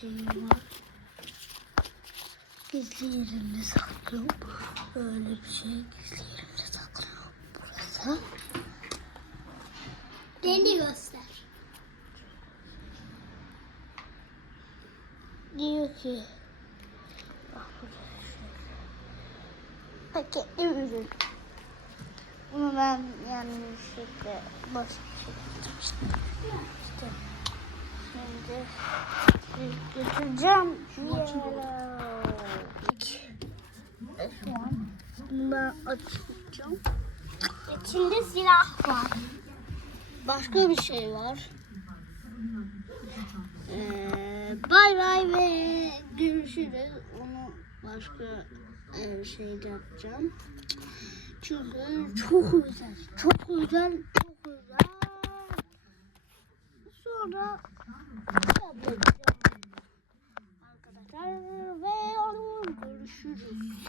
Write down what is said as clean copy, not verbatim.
şeyim var. Gizli yerimde saklıyorum. Böyle bir şey gizli yerimde saklıyorum. Burası. Beni göster. Diyor ki bak burada şöyle. Paketli ürün. Bunu ben yanlışlıkla boş bir şey tutmuştum. İşte şimdi götüreceğim. Şu an ben açacağım. İçinde silah var. Başka bir şey var. Bay bay ve görüşürüz. Onu başka şeyde yapacağım. Çünkü çok güzel, çok güzel, çok güzel. Sonra yapacağım arkadaşlar ve görüşürüz.